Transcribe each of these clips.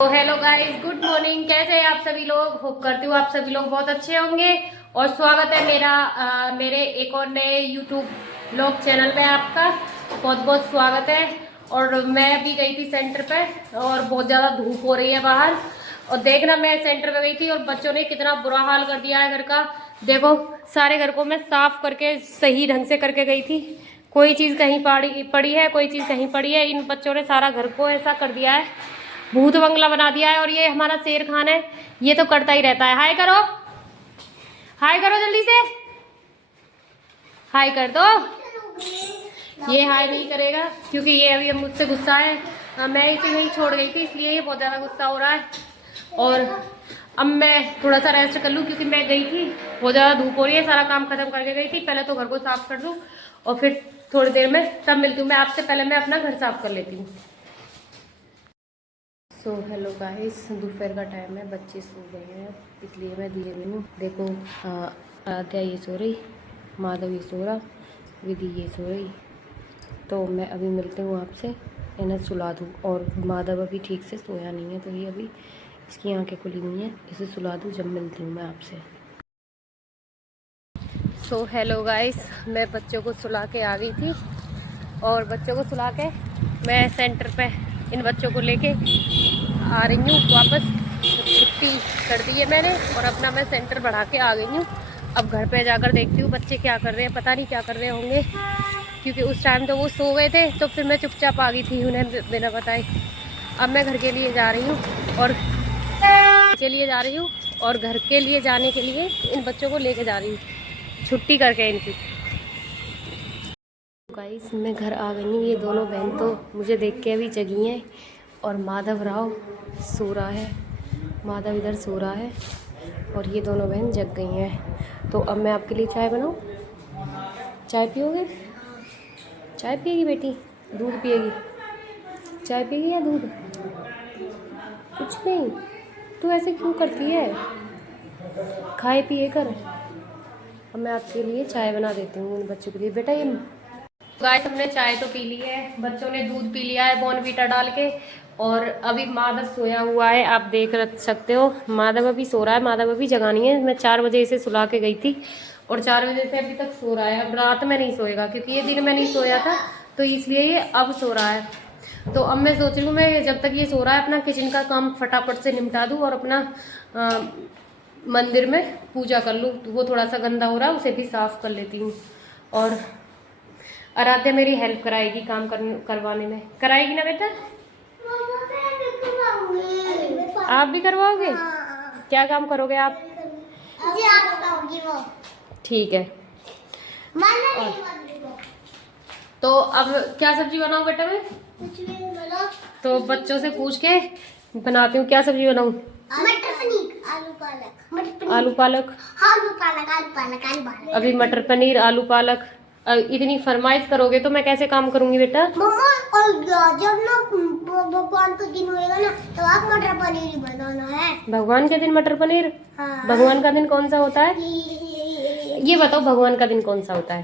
तो hello guys, good morning. कैसे हैं आप सभी लोग? होप करती हूँ आप सभी लोग बहुत अच्छे होंगे। और स्वागत है मेरे एक और नए यूट्यूब ब्लॉग चैनल में। आपका बहुत बहुत स्वागत है। और मैं अभी गई थी सेंटर पे और बहुत ज़्यादा धूप हो रही है बाहर। और देखना, मैं सेंटर पे गई थी और बच्चों ने कितना बुरा हाल कर दिया है घर का। देखो, सारे घर को मैं साफ करके सही ढंग से करके गई थी। कोई चीज़ कहीं पड़ी है, कोई चीज़ कहीं पड़ी है। इन बच्चों ने सारा घर को ऐसा कर दिया है, भूत बंगला बना दिया है। और ये हमारा शेर खान है, ये तो करता ही रहता है। हाय करो, हाय करो जल्दी से, हाय कर दो। ये हाय नहीं करेगा क्योंकि ये अभी मुझसे गुस्सा है। मैं इसे यहीं छोड़ गई थी, इसलिए ये बहुत ज़्यादा गुस्सा हो रहा है। और अब मैं थोड़ा सा रेस्ट कर लूँ क्योंकि मैं गई थी, बहुत ज़्यादा धूप हो रही है। सारा काम खत्म करके गई थी। पहले तो घर को साफ कर दूँ और फिर थोड़ी देर में तब मिलती हूँ मैं आपसे। पहले मैं अपना घर साफ कर लेती हूँ। सो हेलो गाइस, दोपहर का टाइम है, बच्चे सो गए हैं इसलिए मैं धीरे धीरे। देखो, आराध्या ये सो रही, माधव ये सो रहा, विधि ये सो रही। तो मैं अभी मिलती हूँ आपसे, इन्हें सुला दूँ। और माधव अभी ठीक से सोया नहीं है, तो ये अभी इसकी आंखें खुली हुई हैं, इसे सुला दूँ, जब मिलती हूँ मैं आपसे। सो हेलो गाइस, मैं बच्चों को सुला के आ गई थी और बच्चों को सुला के मैं सेंटर पे इन बच्चों को लेके आ रही हूँ वापस। छुट्टी कर दी है मैंने और अपना मैं सेंटर बढ़ा के आ गई हूँ। अब घर पे जाकर देखती हूँ बच्चे क्या कर रहे हैं। पता नहीं क्या कर रहे होंगे क्योंकि उस टाइम तो वो सो गए थे, तो फिर मैं चुपचाप आ गई थी उन्हें बिना बताए। अब मैं घर के लिए जा रही हूँ और घर के लिए जाने के लिए इन बच्चों को लेके जा रही हूँ छुट्टी करके इनकी। गाइस, मैं घर आ गई हूँ। ये दोनों बहन तो मुझे देख के अभी जगी हैं और माधव राव सो रहा है। माधव इधर सो रहा है और ये दोनों बहन जग गई हैं। तो अब मैं आपके लिए चाय बनाऊँ। चाय पियोगे? चाय पिएगी बेटी? दूध पिएगी? चाय पिएगी या दूध? कुछ नहीं। तू ऐसे क्यों करती है? खाए पिए कर। अब मैं आपके लिए चाय बना देती हूँ इन बच्चों के लिए। बेटा ये गाइस, हमने चाय तो पी ली है, बच्चों ने दूध पी लिया है बॉर्नवीटा डाल के। और अभी माधव सोया हुआ है, आप देख सकते हो। माधव अभी सो रहा है, माधव अभी जगा नहीं है। मैं 4 बजे इसे सुला के गई थी और 4 बजे से अभी तक सो रहा है। अब रात में नहीं सोएगा क्योंकि ये दिन में नहीं सोया था, तो इसलिए ये अब सो रहा है। तो अब मैं सोच रही हूँ, मैं जब तक ये सो रहा है अपना किचन का काम फटाफट से निपटा दूँ और अपना मंदिर में पूजा कर लूँ। वो थोड़ा सा गंदा हो रहा है, उसे भी साफ कर लेती हूँ। और आराध्या मेरी हेल्प कराएगी काम करवाने में। कराएगी ना बेटा? आप भी करवाओगे? क्या काम करोगे आप? ठीक है। तो अब क्या सब्जी बनाऊं बेटा मैं? तो बच्चों से पूछ के बनाती हूँ। क्या सब्जी बनाऊं? मटर पनीर, आलू पालक। आलू पालक? आलू पालक, आलू पालक, आलू पालक। अभी मटर पनीर, आलू पालक। इतनी फरमाइश करोगे तो मैं कैसे काम करूंगी बेटा? मम्मा, और जब ना भगवान का दिन होएगा ना, तो आप मटर पनीर ही बनाना है। भगवान के दिन मटर पनीर? हाँ। भगवान का दिन कौन सा होता है? ये बताओ, भगवान का दिन कौन सा होता है?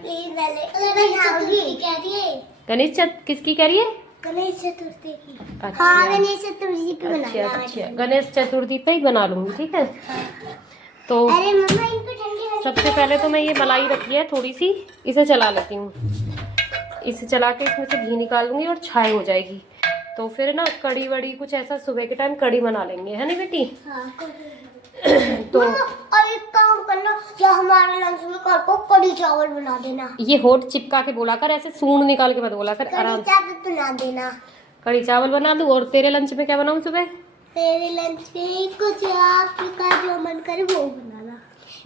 गणेश चतुर्थी। किसकी कह रही है? गणेश चतुर्थी की। अच्छा। हाँ, गणेश चतुर्थी पे बनाना। अच्छा, गणेश चतुर्थी पे ही बना लूंगी, ठीक है। तो अरे मम्मा, इनको ठंडी सबसे पहले तो मैं ये मलाई रखी है थोड़ी सी, इसे चला लेती हूँ। इसे चला के इसमें से घी निकाल दूंगी और छाई हो जाएगी। तो फिर ना कड़ी वड़ी कुछ ऐसा सुबह के टाइम कड़ी बना लेंगे, है ना बेटी? हाँ, तो और एक काम करना, जो हमारे लंच में कल को कड़ी चावल बना देना। ये होठ चिपका के बोला कर, ऐसे सूंड निकाल के मत बोला कर, आराम। कड़ी चावल बना देना। कड़ी चावल बना दूँ। और तेरे लंच में क्या बनाऊँ सुबह? तेरे लंच में कुछ आपका जो मन करे वो बनाना।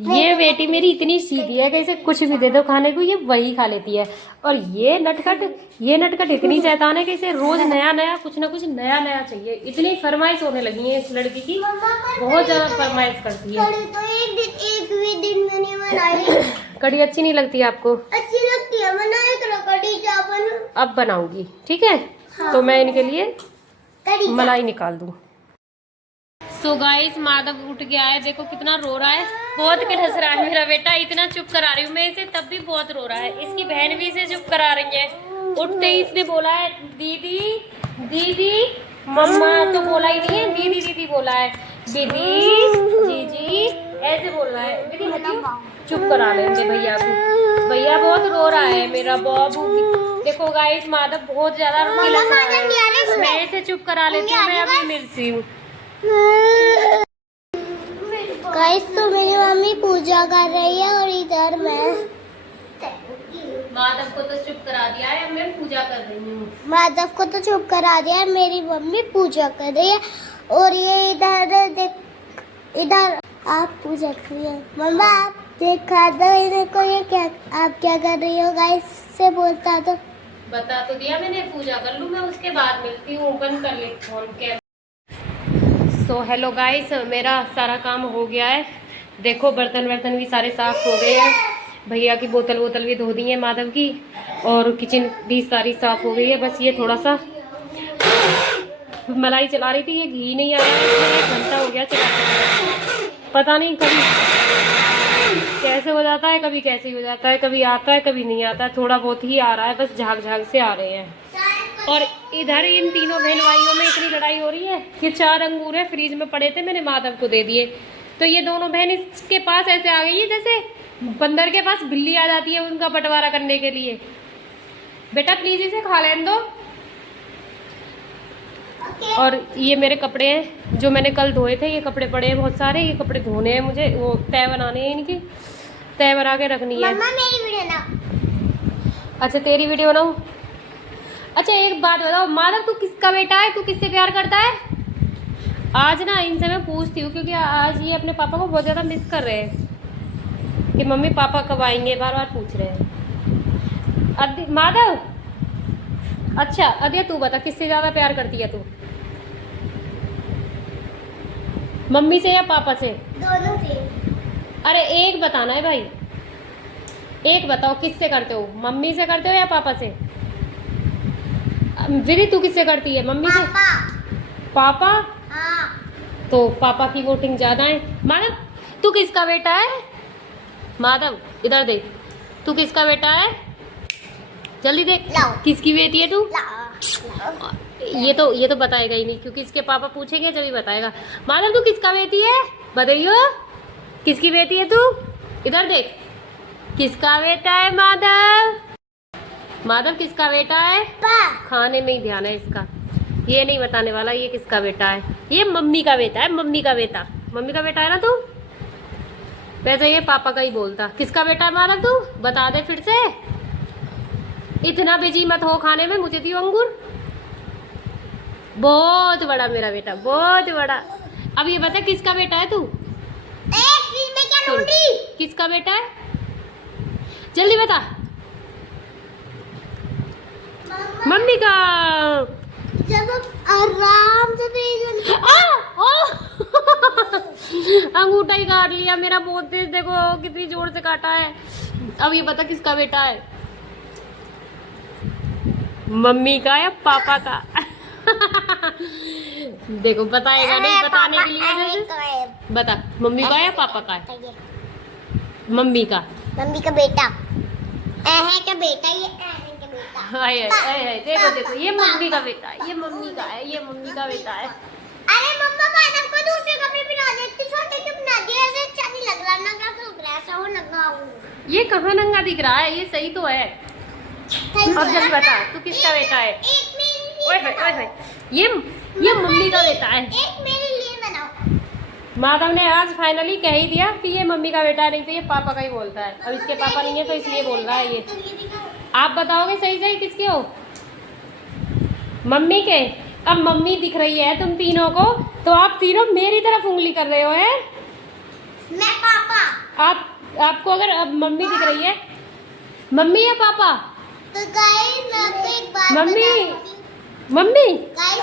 ये बेटी मेरी इतनी सीधी है कि इसे कुछ भी दे दो खाने को, ये वही खा लेती है। और ये नटखट इतनी शैतान है कि इसे रोज नया नया कुछ ना कुछ नया नया चाहिए। इतनी फरमाइश होने लगी है इस लड़की की, बहुत ज्यादा फरमाइश करती है। कड़ी तो एक भी दिन में नहीं बनाई। कड़ी अच्छी नहीं लगती आपको? अच्छी लगती है, बनाए करो कड़ी चावल। अब बनाऊंगी, ठीक है। हाँ। तो मैं इनके लिए कड़ी मलाई निकाल दूं। सो गाइस, माधव उठ गया है, देखो कितना रो रहा है। बहुत किलस रहा है मेरा बेटा, इतना चुप करा रही हूँ मैं इसे तब भी बहुत रो रहा है। इसकी बहन भी इसे चुप करा रही है। उठते ही इसने बोला है, दीदी दीदी मम्मा तो बोला ही नहीं है, दीदी दीदी बोला है। दीदी जीजी ऐसे बोल रहा है। दीदी हटियो, चुप करा लेंगे भैया को। भैया बहुत रो रहा है मेरा बाबू। देखो गाइस माधव बहुत ज्यादा किलस रहा है। मैं इसे चुप करा लेती हूँ, मैं अभी मिर्ची हूँ। गाइस तो मेरी मम्मी पूजा कर रही है और इधर मैं माधव को तो चुप करा दिया है, अब मैं पूजा कर रही हूँ। माधव को तो चुप करा दिया है, मेरी मम्मी पूजा कर रही है। और ये इधर देख, इधर आप पूजा कर रही हो। मम्मा आप देखा दो इन्हें को, ये क्या आप क्या कर रही हो गाइस से बोलता तो। बता तो दिया मैंने, पूजा कर लूँ मैं, उसके बाद मिलती हूँ। बंद कर ले फोन के। सो हेलो गाइस, मेरा सारा काम हो गया है। देखो बर्तन वर्तन भी सारे साफ हो गए हैं। भैया की बोतल वोतल भी धो दी है माधव की, और किचन भी सारी साफ हो गई है। बस ये थोड़ा सा मलाई चला रही थी, ये घी नहीं आया है, इसलिए 1 घंटा हो गया चलाते। पता नहीं कभी कैसे हो जाता है, कभी कैसे हो जाता है, कभी आता है कभी नहीं आता है। थोड़ा बहुत ही आ रहा है, बस झाग झाग से आ रहे हैं। और इधर इन तीनों बहन भाइयों में इतनी लड़ाई हो रही है कि 4 अंगूर है फ्रीज में पड़े थे, मैंने माधव को दे दिए। तो ये दोनों बहन इसके पास ऐसे आ गई है जैसे बंदर के पास बिल्ली आ जाती है उनका बंटवारा करने के लिए। बेटा प्लीज इसे खा लेने दो। और ये मेरे कपड़े हैं जो मैंने कल धोए थे, ये कपड़े पड़े हैं बहुत सारे। ये कपड़े धोने हैं मुझे, वो तय बनाने हैं, इनकी तय बना के रखनी है। मम्मा मेरी वीडियो ना। अच्छा तेरी वीडियो बनाऊं। अच्छा एक बात बताओ माधव, तू किसका बेटा है, तू किससे प्यार करता है? आज ना इनसे मैं पूछती हूँ, क्योंकि आज ये अपने पापा को बहुत ज़्यादा मिस कर रहे हैं कि मम्मी पापा कब आएंगे, बार बार पूछ रहे हैं। माधव अच्छा अदिया तू बता, किससे ज़्यादा प्यार करती है तू, मम्मी से या पापा से? दोनों से। अरे एक बताना है भाई, एक बताओ किससे करते हो, मम्मी से करते हो या पापा से? विधि तू किससे करती है, मम्मी से? पापा। हाँ। तो पापा की वोटिंग ज़्यादा है। माधव तू किसका बेटा है? माधव इधर देख, तू किसका बेटा है, जल्दी देख। किसकी बेटी है तू? ये तो बताएगा ही नहीं, क्योंकि इसके पापा पूछेंगे जब ही बताएगा। माधव तू किसका बेटी है, बताइयो किसकी बेटी है तू? इधर देख, किसका बेटा है माधव? माधव किसका बेटा है? खाने में ही ध्यान है इसका, ये नहीं बताने वाला ये किसका बेटा है। ये मम्मी का बेटा है, मम्मी का बेटा। मम्मी का बेटा है ना तू? वैसे ये पापा का ही बोलता। किसका बेटा है माधव तू, बता दे फिर से। इतना बिजी मत हो खाने में, मुझे दियो अंगूर। बहुत बड़ा मेरा बेटा, बहुत बड़ा। अब ये बता किसका बेटा है तू? किसका बेटा है, जल्दी बता। मम्मी का। जब आराम से अंगूठा ही काट लिया मेरा, बहुत तेज, देखो कितनी जोर से काटा है। अब ये बता किसका बेटा है, मम्मी का या पापा का? देखो बताएगा नहीं, बताने के लिए बता, मम्मी का या पापा का है? मम्मी का। मम्मी का बेटा है क्या बेटा, ये है क्या बेटा? हाय हाय हाय, देखो देखो ये मम्मी का बेटा है, ये मम्मी का है, ये मम्मी का बेटा है। अरे मम्मा माधव को दूसरे कपड़े पहना दे, इतने छोटे क्यों बना दिए? ऐसे अच्छा नहीं लग रहा, नंगा सा लग रहा है, ऐसा हो नंगा हूं। ये कहाँ नंगा दिख रहा है, ये सही तो है। अब जल्दी बता तू किसका बेटा है? एक मेरे लिए ओए ओए ओए, ये मम्मी का बेटा है। एक मेरे लिए बनाओ। माधव ने आज फाइनली कह ही दिया कि ये मम्मी का बेटा है, नहीं तो ये पापा का ही बोलता है। अब इसके पापा नहीं है तो इसलिए बोल रहा है ये। आप बताओगे सही सही किसके हो, मम्मी के? अब मम्मी दिख रही है तुम तीनों को, तो आप तीनों मेरी तरफ उंगली कर रहे हो है? मैं पापा। आपको अगर अब मम्मी दिख रही है, मम्मी या पापा? तो गाइस मैं आपको एक बात मम्मी बताती हूँ। मम्मी गाइस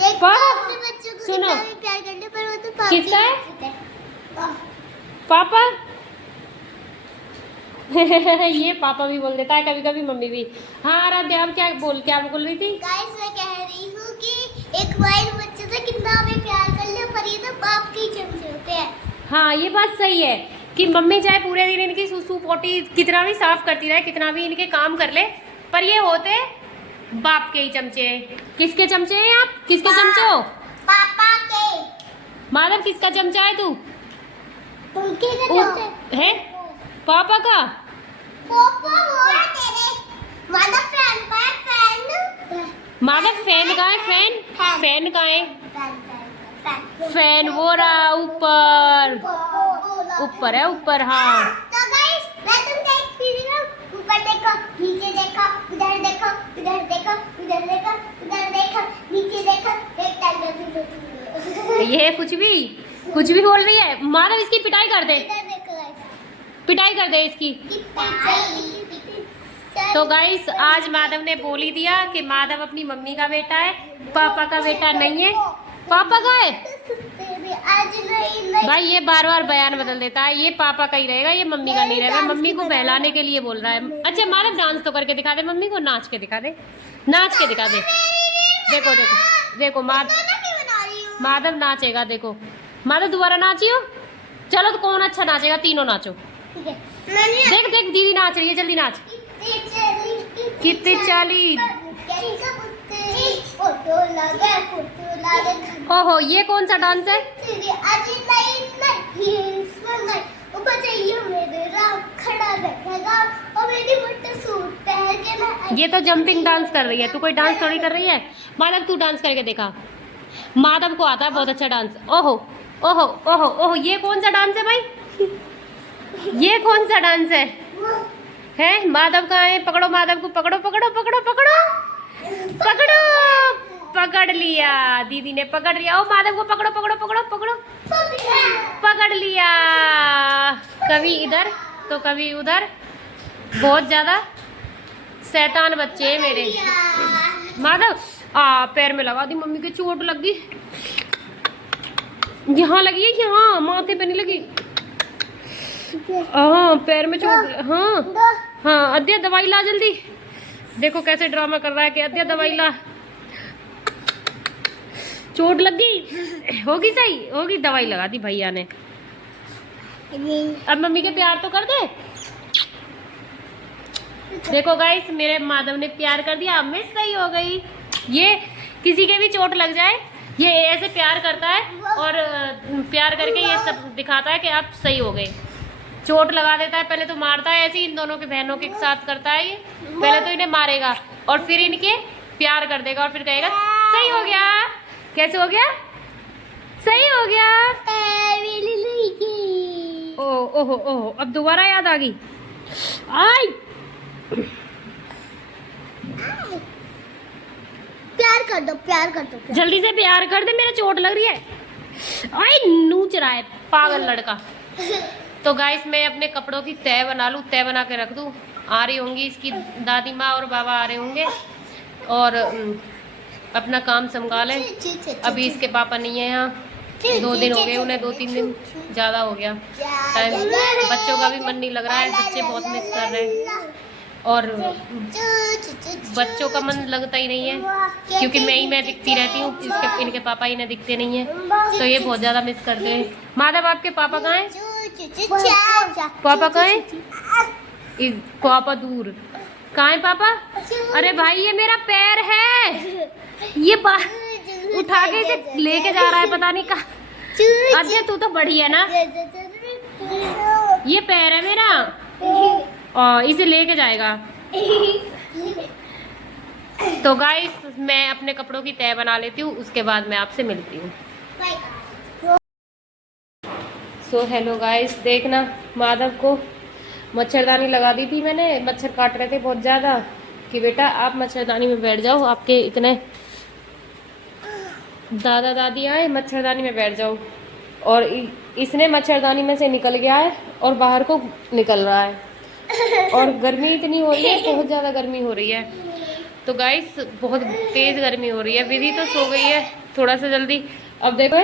एक पापा अपने बच्चों को सुनो, कितना भी प्यार करने पर वो तो पापा किसका है? है? पापा। ये पापा भी बोल देता है कभी कभी, मम्मी भी। हाँ आराध्या आप क्या बोल रही थी? गाइस मैं कह रही हूँ कि एक वाइल्ड बच्चे से कितना भी प्यार कर ले, पर ये तो बाप के ही चमचे होते हैं। हाँ ये बात सही है कि मम्मी चाहे पूरे दिन इनकी सुसु पोटी कितना भी साफ करती रहे, कितना भी इनके काम कर ले, पर ये होते बाप के ही चमचे। किसके चमचे हैं आप? किसके चमचे हो? पापा के। माधव किसका चमचा है तू? उनके के चमचे है पापा का। पापा वो है तेरे। माधव फैन का है, फैन। माधव फैन का है। फैन फैन का है। फैन वो रहा ऊपर। ऊपर है ऊपर। हाँ तो गाइस मैं तुमको एक चीज दिखाऊं। ऊपर देखो, नीचे देखो, उधर देखो, उधर देखो, उधर देखो, उधर देखो, नीचे देखो, एक टाइम ये कुछ भी बोल रही है। माधव इसकी पिटाई कर दे। इधर देखो गाइस। पिटाई कर दे इसकी। तो गाइस आज माधव ने बोल ही दिया कि माधव अपनी मम्मी का बेटा है, पापा का बेटा नहीं है। पापा का है आज नहीं भाई। ये बार बार बयान बदल देता है। ये पापा का ही रहेगा, ये मम्मी का नहीं रहेगा। मम्मी को बहलाने के लिए बोल रहा है। अच्छा माधव डांस तो करके दिखा दे मम्मी को। नाच के दिखा दे। नाच के दिखा दे। देखो देखो देखो माधव नाचेगा। देखो माधव दोबारा नाचियो। चलो तो कौन अच्छा नाचेगा? तीनों नाचो। देख देख दीदी नाच रही है। जल्दी नाच। कितनी चाली। ओहो ये कौन सा डांस है? ये तो जंपिंग डांस कर रही है। तू कोई डांस थोड़ी कर रही है। माधव तू डांस करके देखा। माधव को आता है बहुत अच्छा डांस। ओहो ओहो ओहो ओहो ये कौन सा डांस है भाई? ये कौन सा डांस है? माधव कहाँ है? पकड़ो माधव को। पकड़ो पकड़ो पकड़ो पकड़ो पकड़ो। पकड़ लिया दीदी ने। पकड़ लिया। ओ माधव को पकड़ो पकड़ो पकड़ो पकड़ो। पकड़ लिया। कभी इधर तो कभी उधर। बहुत ज्यादा शैतान बच्चे हैं मेरे। माधव पैर में लगा दी मम्मी के। चोट लग गई। यहाँ लगी है, यहाँ माथे पे नहीं लगी। हाँ पैर में चोट। हाँ हाँ अद्या दवाई ला जल्दी। देखो कैसे ड्रामा कर रहा है कि अद्या दवाई ला। चोट लग गई। होगी सही होगी। दवाई लगा दी भैया ने। अब मम्मी के प्यार तो कर दे। देखो गाइस मेरे माधव ने प्यार कर दिया। अब मैं सही हो गई। ये किसी के भी चोट लग जाए ये ऐसे प्यार करता है और प्यार करके ये सब दिखाता है कि आप सही हो गए। चोट लगा देता है। पहले तो मारता है। ऐसे ही इन दोनों के बहनों के साथ करता है ये। पहले तो इन्हें मारेगा और फिर इनके प्यार कर देगा और फिर कहेगा सही हो गया। कैसे हो गया? सही हो गया। ओहो ओहो अब दोबारा याद आ गई। आई प्यार कर दो, प्यार कर दो। जल्दी से प्यार कर दे। मेरा चोट लग रही है। आई नूच रहा है पागल लड़का। तो गाइस मैं अपने कपड़ों की तय बना लूँ। तय बना के रख दूँ। आ रही होंगी इसकी दादी माँ और बाबा आ रहे होंगे और अपना काम संभालें। अभी इसके पापा नहीं है यहाँ। 2 दिन हो गए उन्हें। 2-3 दिन ज़्यादा हो गया टाइम। बच्चों का भी मन नहीं लग रहा है। बच्चे बहुत मिस कर रहे हैं और बच्चों का मन लगता ही नहीं है क्योंकि मैं दिखती रहती हूँ। इनके पापा इन्हें दिखते नहीं है तो ये बहुत ज़्यादा मिस करते हैं। माधव आपके पापा कहाँ हैं? पापा कहाँ हैं? पापा दूर। कहाँ है पापा? अरे भाई ये मेरा पैर है। ये उठा के इसे लेके जा रहा है पता नहीं कहाँ। अजय तू तो बड़ी है ना। ये पैर है मेरा और इसे लेके जाएगा। तो गाइस मैं अपने कपड़ों की तय बना लेती हूँ। उसके बाद मैं आपसे मिलती हूँ। सो हेलो गाइस देखना माधव को मच्छरदानी लगा दी थी मैंने। मच्छर काट रहे थे बहुत ज़्यादा कि बेटा आप मच्छरदानी में बैठ जाओ। आपके इतने दादा दादी आए मच्छरदानी में बैठ जाओ। और इसने मच्छरदानी में से निकल गया है और बाहर को निकल रहा है। और गर्मी इतनी हो रही है। बहुत ज़्यादा गर्मी हो रही है। तो गाइस बहुत तेज़ गर्मी हो रही है। विधि तो सो गई है थोड़ा सा जल्दी। अब देखो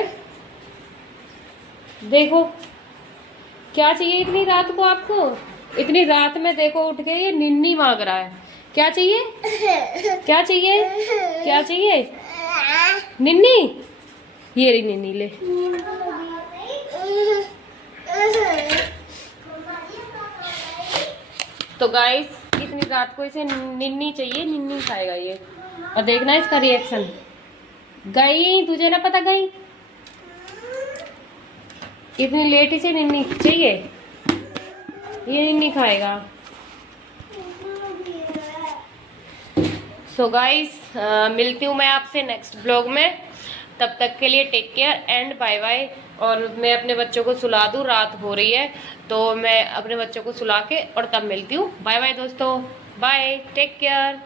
देखो क्या चाहिए इतनी रात को आपको? इतनी रात में देखो उठ के ये निन्नी मांग रहा है। क्या चाहिए? क्या चाहिए? क्या चाहिए? निन्नी। ये रही निन्नी ले। तो गाइस इतनी रात को इसे निन्नी चाहिए। निन्नी खाएगा ये। और देखना इसका रिएक्शन। गई, तुझे ना पता गई, इतनी लेट इसे निन्नी चाहिए, ये निन्नी खाएगा। सो गाइस, मिलती हूँ मैं आपसे नेक्स्ट ब्लॉग में। तब तक के लिए take care and bye bye. और मैं अपने बच्चों को सुला दूँ, रात हो रही है, तो मैं अपने बच्चों को सुला के और तब मिलती हूँ। बाय बाय दोस्तों, बाय, टेक केयर।